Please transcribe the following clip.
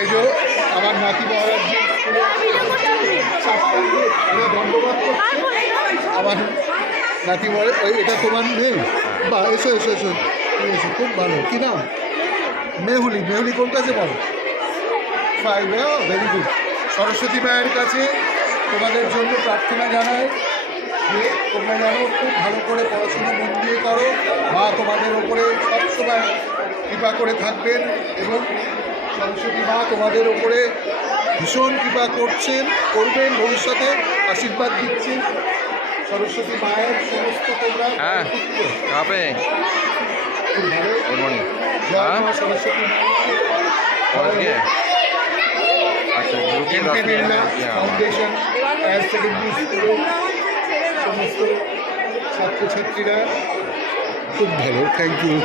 এই যে আমার নাতি মহারাজ ধন্যবাদ করছে আমার নাতি মহারাজ। এটা তোমার নেই বা এসো এসো এসো এসো, খুব ভালো। কী নাম? মেহুলি। মেহুলি কোন কাছে পড়ো? 5। Very good. সরস্বতী মায়ের কাছে তোমাদের জন্য প্রার্থনা জানাই যে তোমরা যেন খুব ভালো করে পড়াশোনা মন দিয়ে করো। মা তোমাদের ওপরে সবসময় কৃপা করে থাকবেন এবং সরস্বতী মা তোমাদের ওপরে ভীষণ কৃপা করবেন, ভবিষ্যতে আশীর্বাদ দিচ্ছেন। সরস্বতী মায়ের সমস্ত তোমরা খুব ভালো। জয় মা সরস্বতী ফাউন্ডেশন হায়ার সেকেন্ডারি স্কুলের সমস্ত ছাত্রছাত্রীরা খুব ভালো। Thank you.